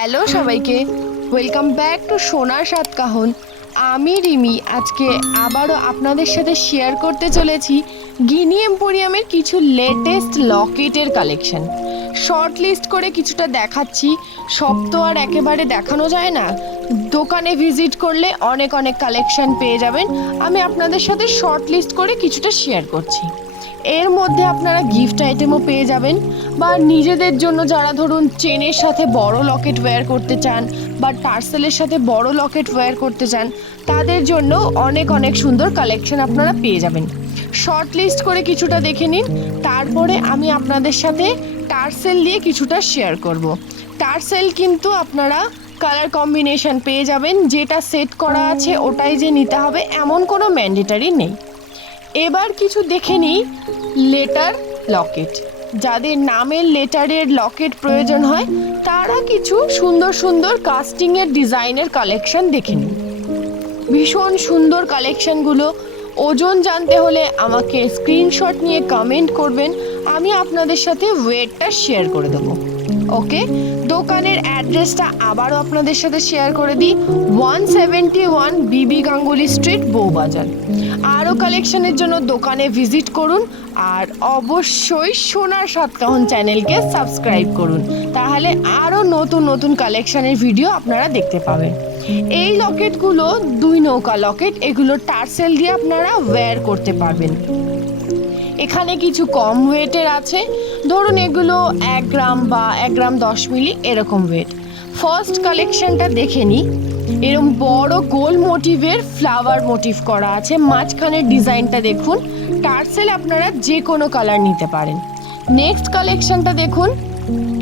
Hello সবাইকে, welcome back to সোনার সাত কাহন। আমি রিমি আজকে আবারও আপনাদের সাথে শেয়ার করতে চলেছি গিনি এম্পোরিয়ামের কিছু লেটেস্ট লকেটের কালেকশন। শর্ট লিস্ট করে কিছুটা দেখাচ্ছি, সব তো আর একেবারে দেখানো যায় না। দোকানে ভিজিট করলে অনেক অনেক কালেকশন পেয়ে যাবেন। আমি আপনাদের সাথে শর্ট লিস্ট করে কিছুটা শেয়ার করছি। এর মধ্যে আপনারা গিফট আইটেমও পেয়ে যাবেন, বা নিজেদের জন্য যারা ধরুন চেনের সাথে বড় লকেট ওয়্যার করতে চান বা টার্সেলের সাথে বড় লকেট ওয়্যার করতে চান, তাদের জন্য অনেক অনেক সুন্দর কালেকশন আপনারা পেয়ে যাবেন। শর্ট লিস্ট করে কিছুটা দেখে নিন, তারপরে আমি আপনাদের সাথে টার্সেল দিয়ে কিছুটা শেয়ার করব। টার্সেল কিন্তু আপনারা কালার কম্বিনেশন পেয়ে যাবেন, যেটা সেট করা আছে ওটাই যে নিতে হবে এমন কোনো ম্যান্ডেটারি নেই। এবার কিছু দেখে নিই লেটার লকেট। যাদের নামের লেটারের লকেট প্রয়োজন হয় তারা কিছু সুন্দর সুন্দর কাস্টিংয়ের ডিজাইনের কালেকশন দেখে নিন। ভীষণ সুন্দর কালেকশনগুলো। ওজন জানতে হলে আমাকে স্ক্রিনশট নিয়ে কমেন্ট করবেন, আমি আপনাদের সাথে ওয়েটটা শেয়ার করে দেবো। ওকে, দোকানের অ্যাড্রেসটা আবারও আপনাদের সাথে শেয়ার করে দিই, 171 বিবি গাঙ্গুলি স্ট্রিট, বউবাজার। আরও কালেকশনের জন্য দোকানে ভিজিট করুন, আর অবশ্যই সোনার সাত কাহন চ্যানেলকে সাবস্ক্রাইব করুন, তাহলে আরও নতুন নতুন কালেকশনের ভিডিও আপনারা দেখতে পাবেন। এই লকেটগুলো 2 নৌকা লকেট, এগুলো টার্সেল দিয়ে আপনারা ওয়্যার করতে পারবেন। এখানে কিছু কম ওয়েটের আছে, ধরুন এগুলো 1 গ্রাম বা 1 গ্রাম 10 মিলি এরকম ওয়েট। ফার্স্ট কালেকশনটা দেখে নিই। এরকম বড় গোল মোটিভের ফ্লাওয়ার মোটিভ করা আছে, মাঝখানের ডিজাইনটা দেখুন। টার্সেল আপনারা যে কোনো কালার নিতে পারেন। নেক্সট কালেকশনটা দেখুন,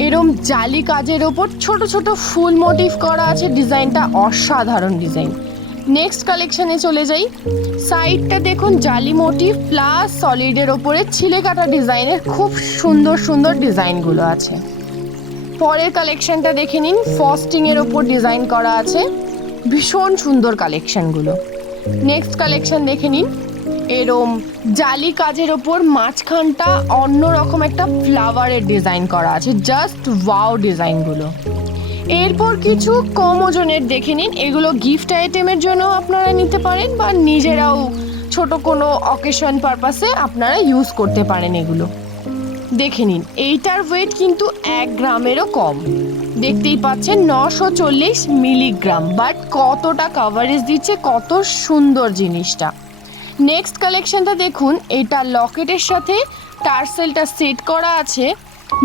এরম জালি কাজের ওপর ছোট ছোট ফুল মোটিভ করা আছে, ডিজাইনটা অসাধারণ ডিজাইন। নেক্সট কালেকশনে চলে যাই। সাইডটা দেখুন জালি মোটিভ প্লাস সলিডের ওপরে ছিলে কাটা ডিজাইনের খুব সুন্দর সুন্দর ডিজাইনগুলো আছে। পরের কালেকশনটা দেখে নিন, ফস্টিংয়ের ওপর ডিজাইন করা আছে, ভীষণ সুন্দর কালেকশনগুলো। নেক্সট কালেকশন দেখে নিন, এরম জালি কাজের ওপর মাঝখানটা অন্যরকম একটা ফ্লাওয়ারের ডিজাইন করা আছে, জাস্ট ওয়াও ডিজাইনগুলো। এরপর কিছু কম ওজনের দেখে নিন, এগুলো গিফট আইটেমের জন্য আপনারা নিতে পারেন বা নিজেরাও ছোট কোনো অকেশন পারপাসে আপনারা ইউজ করতে পারেন। এগুলো দেখে নিন, এইটার ওয়েট কিন্তু 1 গ্রামেরও কম, দেখতেই পাচ্ছেন 940 মিলিগ্রাম, বাট কতটা কভারেজ দিচ্ছে, কত সুন্দর জিনিসটা। নেক্সট কালেকশনটা দেখুন, এটা লকেটের সাথে টার্সেলটা সেট করা আছে,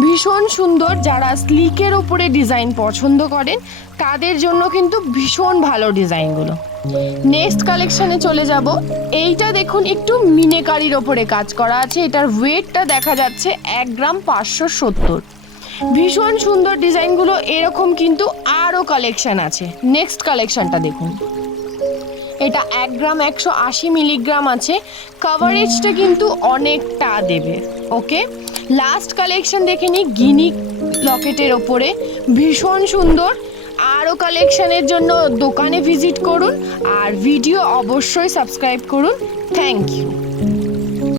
ভীষণ সুন্দর। যারা স্লিকের ওপরে ডিজাইন পছন্দ করেন তাদের জন্য কিন্তু ভীষণ ভালো ডিজাইনগুলো। নেক্সট কালেকশনে চলে যাব। এইটা দেখুন, একটু মিনেকারির ওপরে কাজ করা আছে, এটার ওয়েটটা দেখা যাচ্ছে 1 গ্রাম 570। ভীষণ সুন্দর ডিজাইনগুলো। এরকম কিন্তু আরও কালেকশন আছে। নেক্সট কালেকশনটা দেখুন, এটা 1 গ্রাম 180 মিলিগ্রাম আছে, কভারেজটা কিন্তু অনেকটা দেবে। ওকে, লাস্ট কালেকশন দেখে নিই গিনি লকেটের ওপরে, ভীষণ সুন্দর। আরও কালেকশনের জন্য দোকানে ভিজিট করুন, আর ভিডিও অবশ্যই সাবস্ক্রাইব করুন। Thank you.